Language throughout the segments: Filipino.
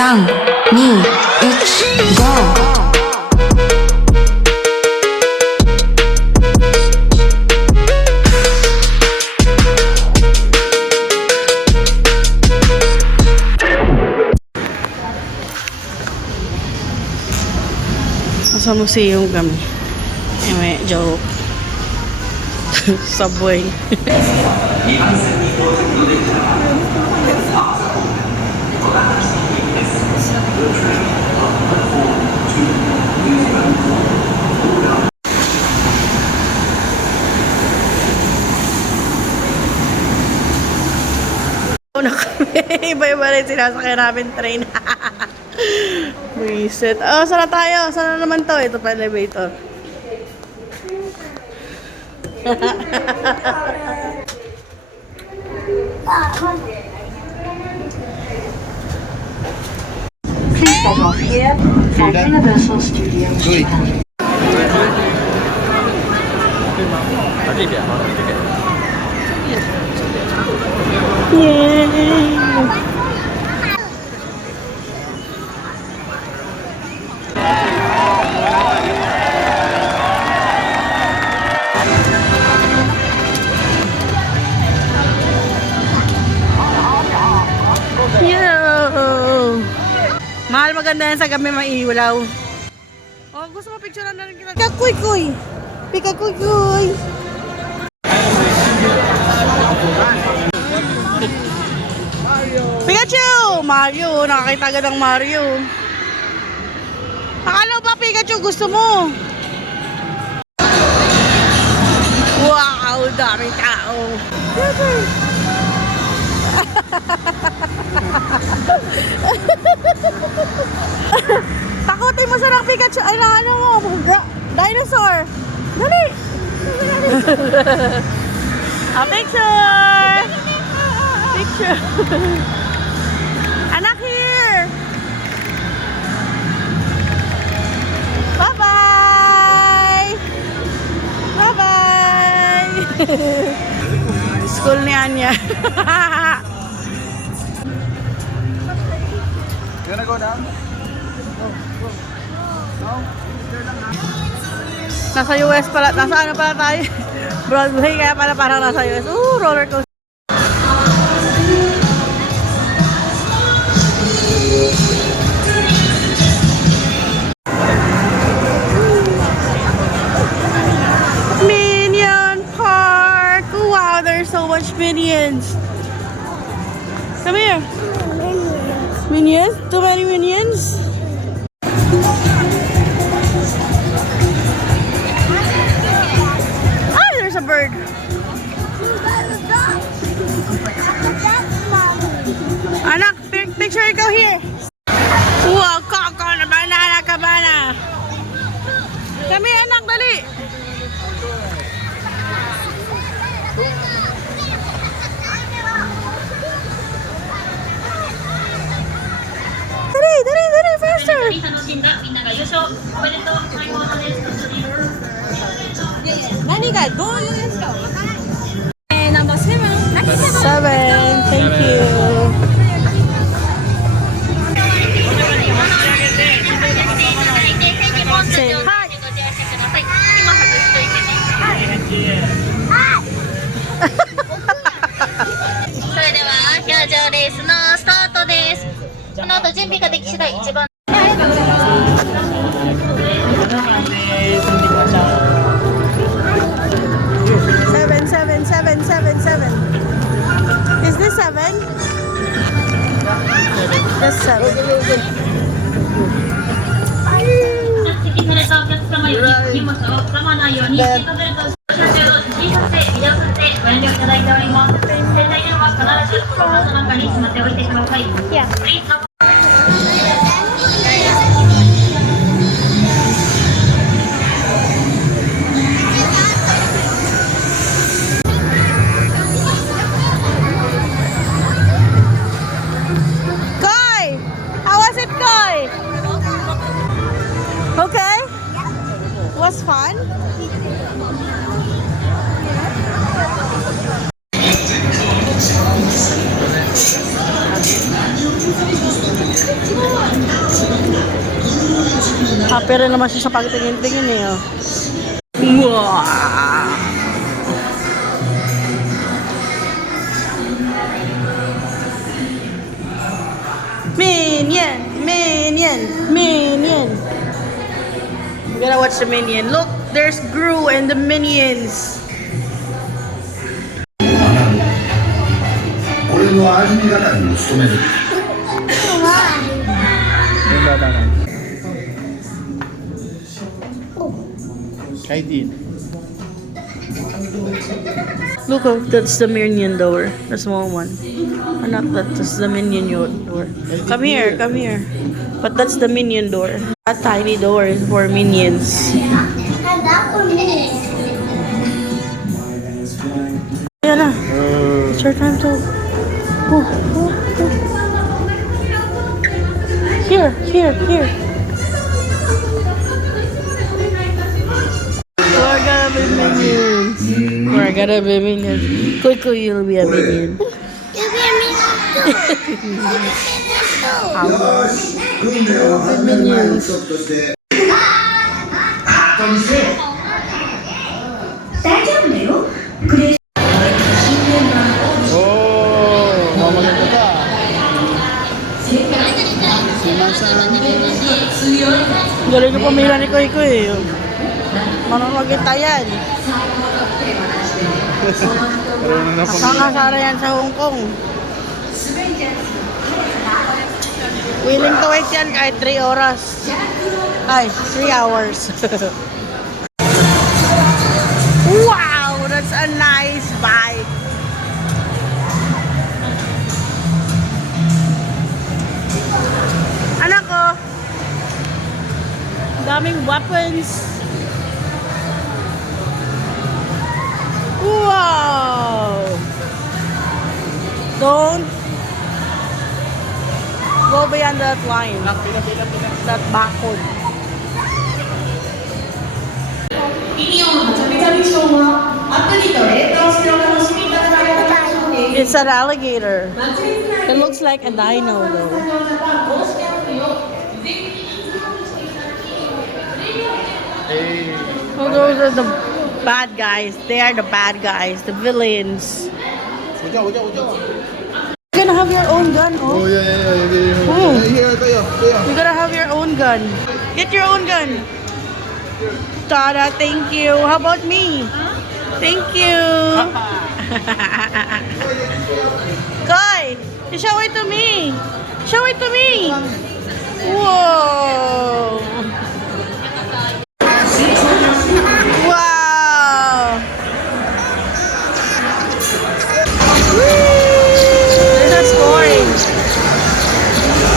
3、2、1、GO! Sa museum kami. May joke. Subway. Una kami. Iba-iba rin sinasakyan namin train. Reset. Oh, saan na tayo? Saan na naman to? Ito pa elevator. Please get off here at Universal Studios Japan. 这边啊，这边。 Yay! Mahal, maganda yan sa gabi maiulaw. Oh, gusto mo picturean na rin kita. Pika-kuy-kuy! Pika-kuy-kuy! Pikachu! Mario! Nakakita agad ng Mario. Akala ba Pikachu gusto mo? Wow! Daming tao! Takutin mo sa ng Pikachu. Ay, ano mo? Dinosaur. Dali. Picture. Picture. Anak, here. Bye-bye. Bye-bye. School ni Anya. Gonna go down? Nasa US pala, nasa ano pala tayo? Broadway, kaya pala parang nasa US. Roller coaster. Minion Park! Wow, there's so much minions. Come here. Minions? Too many minions? Ah, there's a bird. Anak, picture ikaw here. Wow, kaka na banana cabana. Come here, anak, dali. Dali, faster! 楽しんだみんなが優勝おめでとう買い物です何がどういうやつかわからない。ナンバー7。Thank you. Say hi. それでは表情レースのスタートです。この後準備ができ次第一番 7. Is this 7? That's 7. 席されたお客様より荷物をつかまないようにシートベルトを車中を小さくて移動させてご遠慮いただいております。携帯電話は必ずカバンの中にしまっておいてください。Koi! How was it, Koi? Okay? Was fun? Happy rin naman siya sa pagtingin-tingin eh. Oh. Wow! Minion! Minion! Minion! We're gonna watch the Minion. Look, there's Gru and the Minions. 俺の味見係を務める Yung bata na. Kahit din. Look, oh, that's the Minion door. The small one. Anak, that's the Minion door. Come here, come here. But that's the Minion door. That tiny door is for Minions. Ayan na. It's your time to... Oh, oh, oh. Here, here, here. We're gonna be minions. We're gonna be minions. Kuy, you'll be a minion. You'll be a minion Minions. 大丈夫だよ。 Oh, mamagal ka. Galing na pamila ni Kuy eh. Mamamagita yan. Nakakasara yan sa Hong Kong. Willing to wait yan kahit 3 oras. Ay, 3 hours. Wow, that's a nice bike. Anak ko, daming weapons. Wow! Don't go beyond that line. That backward. It's an alligator. It looks like a dino though. Oh, those are the bad guys. They are the bad guys, the villains. You're gonna have your own gun, oh. yeah. Oh. Here, tayo. You're gonna have your own gun. Get your own gun. Tada, thank you. How about me? Thank you. Koy, you show it to me. Show it to me. Whoa. Wow. There's a scoring.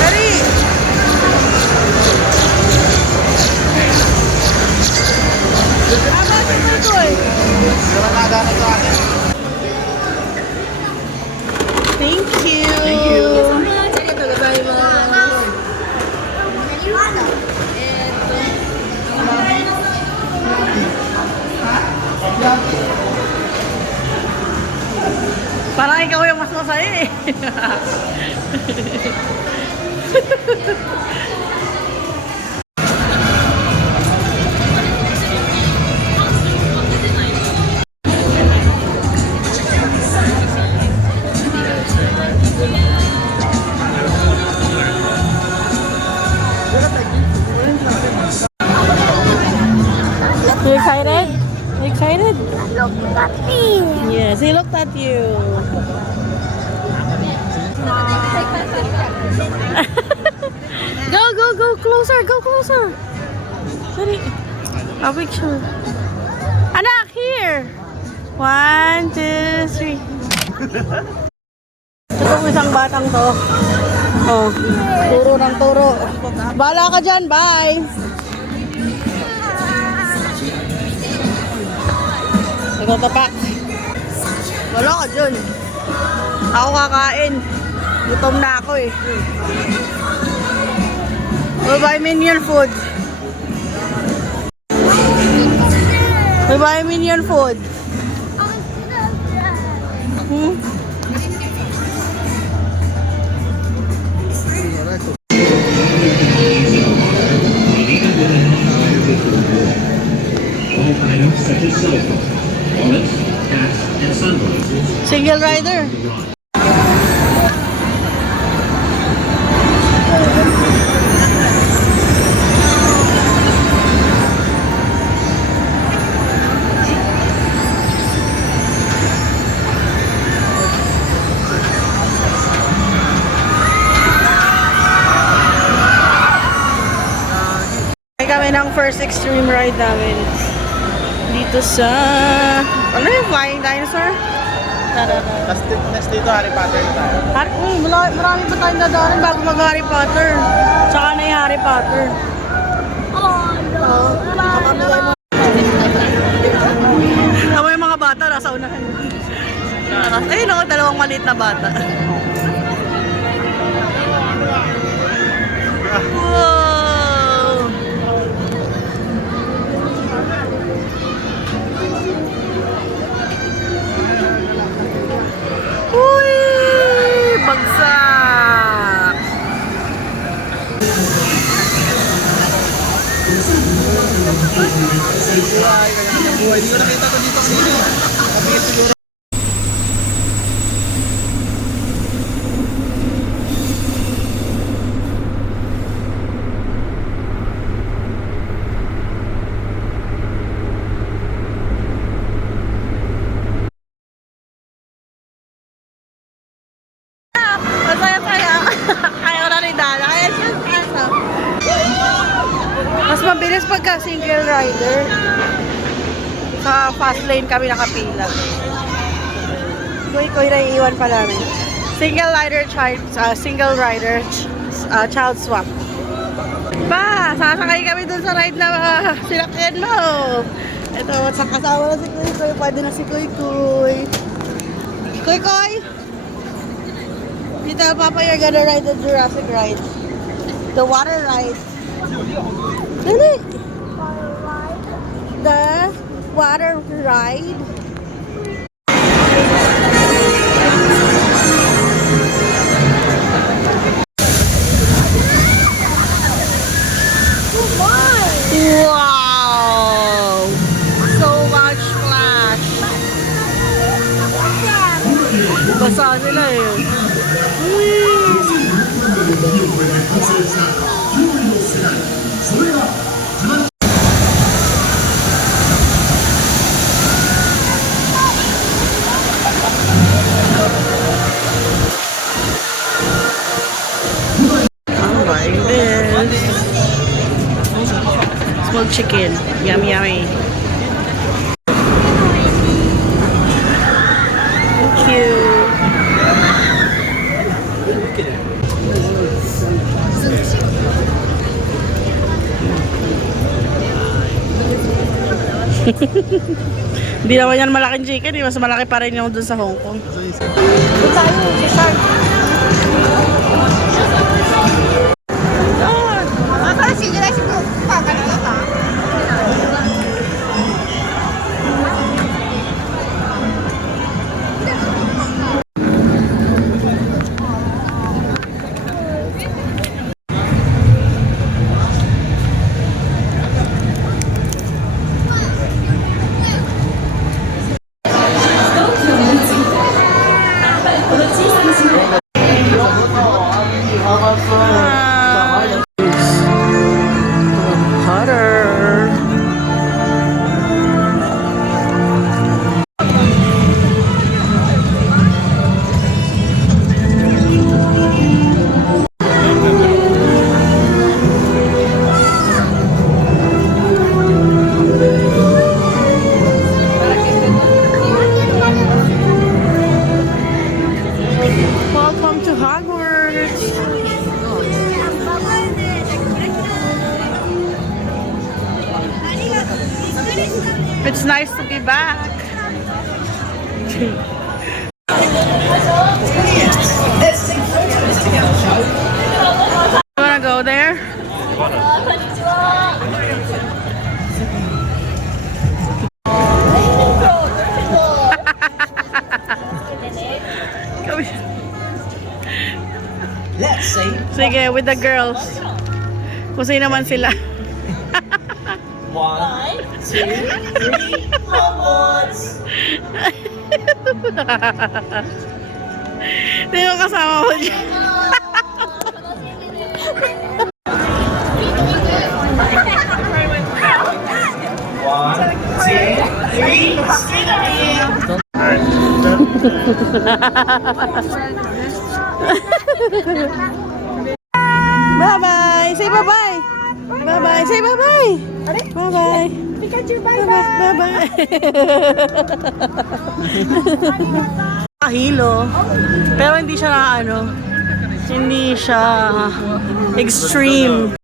Ready? Thank you. Thank you. Parang ikaw yung mas masaya eh. You excited? You excited? Look at me. Yes, he looked at you. Go closer, go closer. Sorry. A picture. Anak, here. 1, 2, 3. Ito pong isang batang to. Oh, turo ng turo. Bahala ka dyan, bye. Nagtatapak. Wala ka dyan. Ako kakain. Gutom na ako eh. We'll buy Minion food. We'll buy Minion food. Hmm? rider. Kami ng first extreme ride namin dito sa ano yung flying dinosaur? Tapos next dito, Harry Potter na tayo. Marami pa tayong dadaanan bago mag Harry Potter. Tsaka na yung Harry Potter. Tama yung mga bata nasa unahan. Ayun o, dalawang maliit na bata. Wow! Uy! Bagsak! Buhay, hindi ko nakita ko dito kanina. Kami siguro. Masaya-saya. Ayaw na rin dala. Kaya siya kasa. Mas mabilis pagka single rider. Sa fast lane kami nakapila. Kuy na iiwan pa namin. Single rider child swap. Pa, sasakay kami dun sa ride na sinakyan mo. Ito, sa kasama na si Kuy Kuy. Pwede na si Kuy Kuy. Kuy Kuy! Tell Papa you're gonna ride the Jurassic ride. The water ride. Dali! The water ride. Wow! So much splash. Basa sila eh. I'm buying this. Smoked chicken. Yummy, yummy. Thank you. Hindi naman yan malaking chicken, mas malaki pa rin yung dun sa Hong Kong. Doon tayo, si Shark. Welcome to Hogwarts. It's nice to be back. You wanna go there? Come here. Let's see. Sige, with the girls. Kung sino naman sila. 1, 2, 3, Hogwarts. Sino kasama mo dyan? Bye-bye! Say bye-bye! Bye-bye! Say bye-bye! Bye-bye! Pikachu, bye-bye! Bye-bye! Kahilo. Pero hindi siya na ano, hindi siya extreme.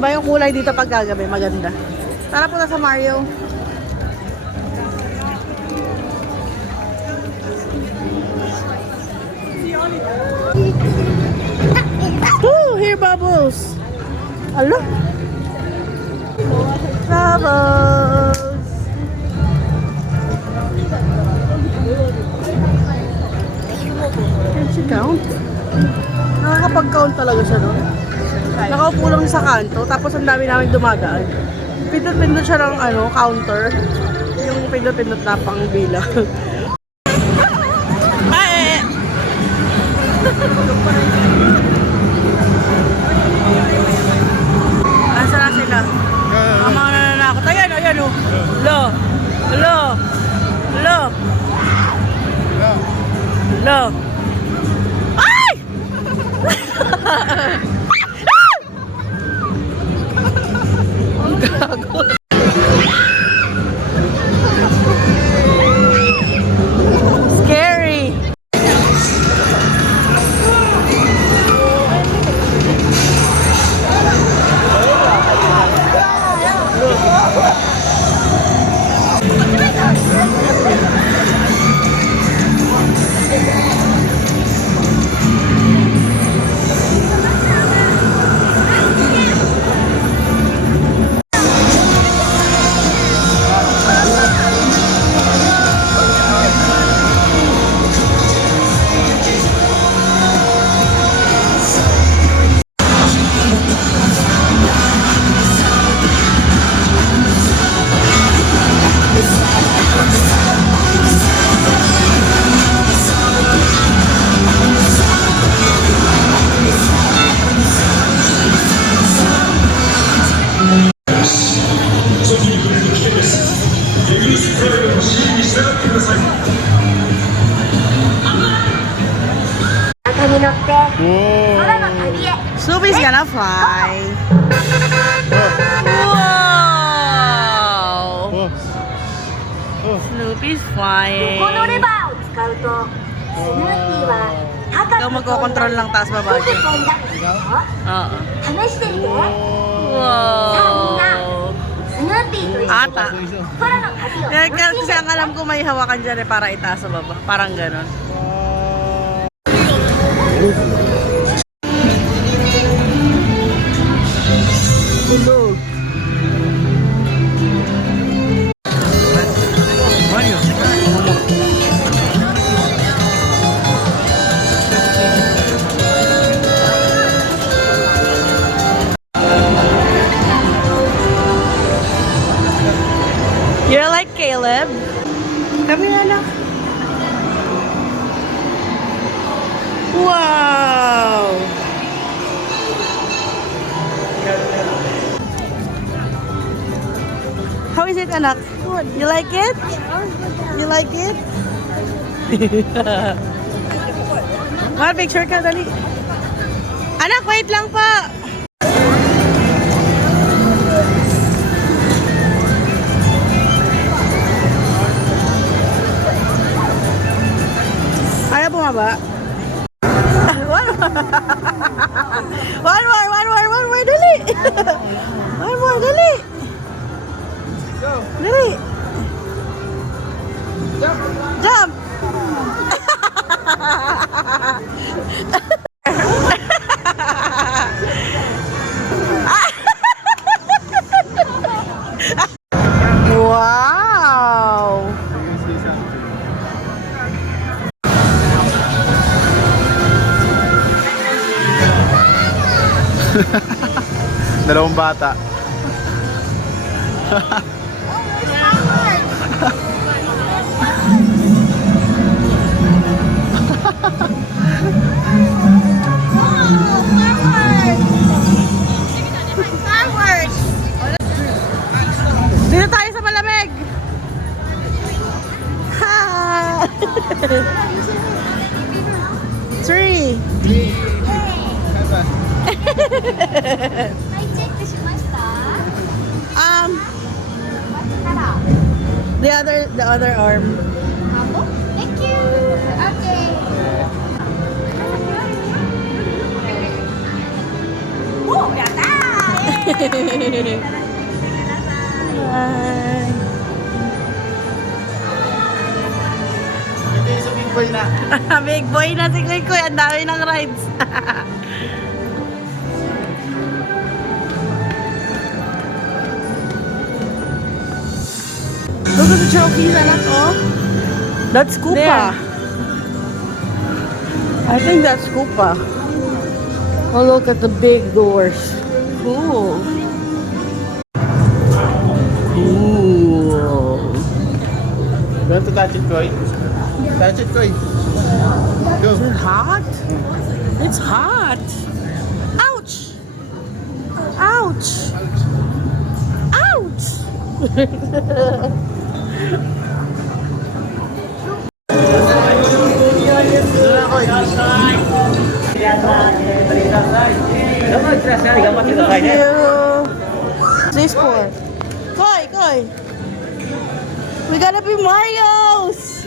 Iba yung kulay dito pag gagabi, maganda. Tara punta sa Mario. Oh, here bubbles. Alo. Bubbles. Can she count? Nakakapag-count talaga siya, no? Nakaupo lang sa kanto, tapos ang dami namin dumadaan. Pindot-pindot siya ng ano, counter. Yung pindot-pindot na pang bilang. Ay! Asa na sila? Ang mga nananakot. Ayan, ayan o. Lo. Lo. Lo. Lo. Ay! Ang gago. Scary. Snoopy's gonna fly. Wow! Snoopy's flying. このレバーを使うとスヌーピーは Ikaw magkocontrol lang taas baba 飛 dyan. んだんですよ Oo. 試してみて Wow! スヌーピーと一緒に Ata. 空の旅を Kasi ang alam ko may hawakan dyan eh para itaas sa baba. Parang ganon. You're like Caleb. Come here, anak. Wow! How is it, anak? You like it? You like it? Mar, picture ka, dali. Anak, wait lang pa. Ayaw bumaba? One more, dali! One more, dali! Dali! Jump! Wow! Dalawang bata. Dito tayo sa malamig. Ha! 3. はいチェックしました The other arm. Thank you. Okay. Oh, やったー Bye. Sa big boy na. Big boy na si Kuy Kuy. Ang dami ng rides. Look at the trophies, anak, oh. That's Koopa. I think that's Koopa. Oh, look at the big doors. Cool. Cool. You want to touch it, Koy? Touch it, Koy. Go. Is it hot? It's hot. Ouch! Ouch! Ouch! Thank you. This for. Koi, Koi. We gotta be Marios.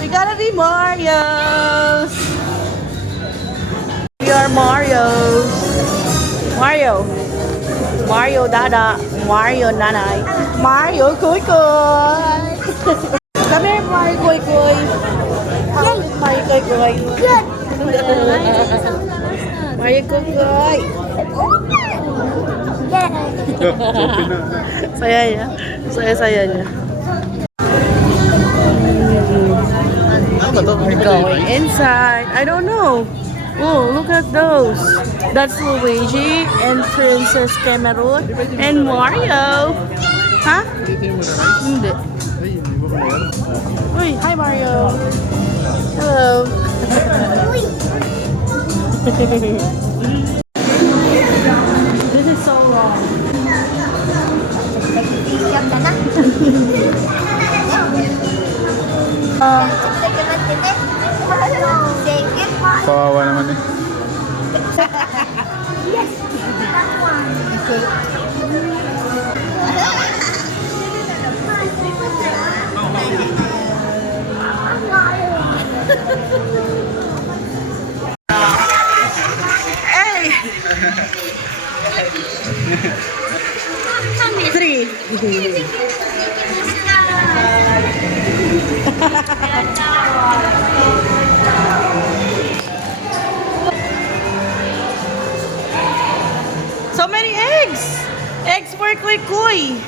We gotta be Marios. We are Marios. Mario. Mario Dada. Mario Nanay. Mario Koi Koi. Come here, Mario Koi Koi. Mario Koi Koi. Good. Mario Koi Koi. Saya niya. Saya niya. We're going inside. I don't know. Oh, look at those. That's Luigi and Princess Cameron and Mario. Huh? Hindi. Uy, hi Mario. Hello. This is so long. やったな。ちょっとだけ待ってね。Say goodbye. Kawawa naman eh. Yes. That one. Hey! 3. So many eggs! Eggs for Kuy Kuy!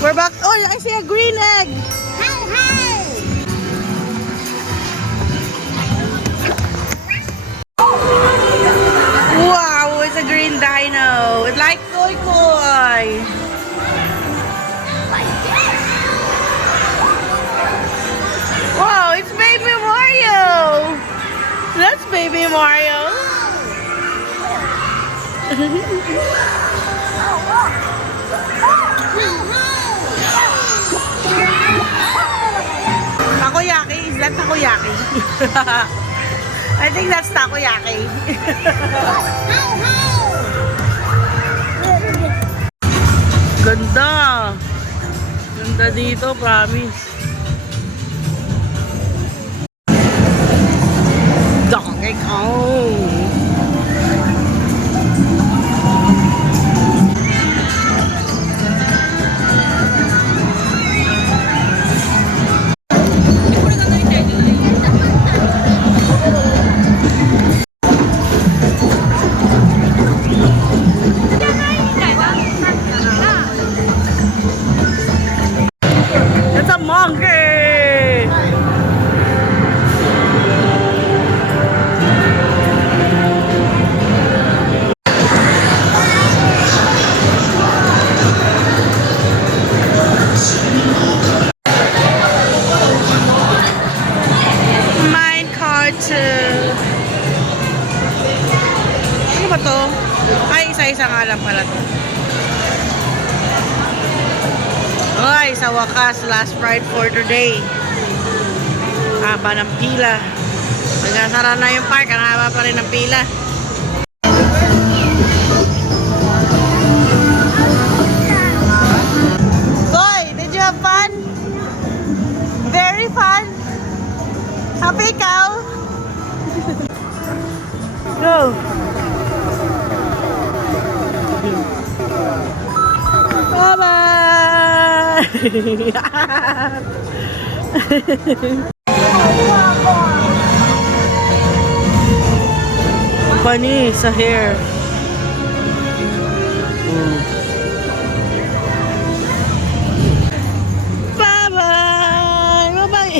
We're back. Oh, I see a green egg! Wow, it's a green dino. It's like Kuy Kuy. Wow, it's Baby Mario. That's Baby Mario. Takoyaki? Is that takoyaki? I think that's takoyaki. Ganda. Ganda dito, promise. Donkey Kong. ba to? Ay, isa-isa nga lang pala to. Ay, sa wakas, last ride for today. Haba ng pila. Nagsasara na yung park, ang haba pa rin ng pila. Boy, did you have fun? Very fun? Happy ikaw? Go! Bye-bye! Funny sa hair. Bye-bye! Bye-bye!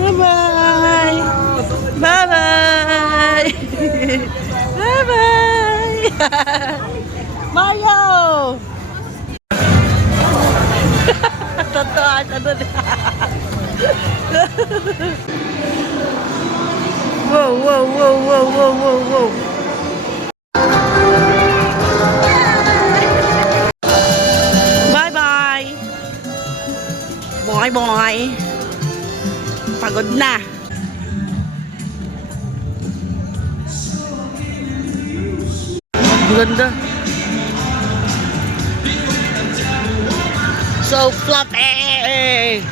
Bye-bye! Bye-bye! Bye-bye! Mario! Totoo, ano na? Whoa, whoa, whoa, whoa, whoa, whoa, whoa. Bye-bye! Bye-bye! Pagod na! Ang ganda. So fluffy!